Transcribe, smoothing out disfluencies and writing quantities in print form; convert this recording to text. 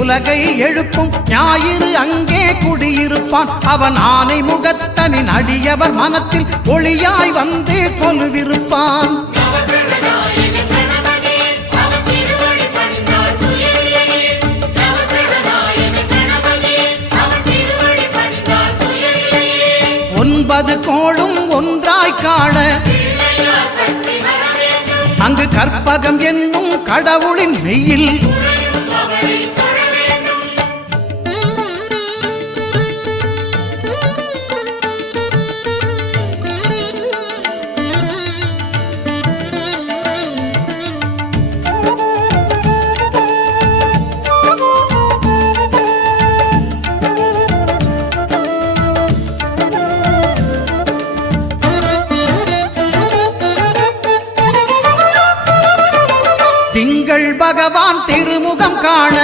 உலகை எழுப்பும் ஞாயிறு அங்கே குடியிருப்பான். அவன் ஆனை முகத்தனின் அடியவர் மனத்தில் ஒளியாய் வந்து கொலுவிருப்பான். ஒன்பது கோளும் ஒன்றாய் காண அங்கு கற்பகம் என்னும் கடவுளின் மெய்யில் திங்கள் பகவான் திருமுகம் காண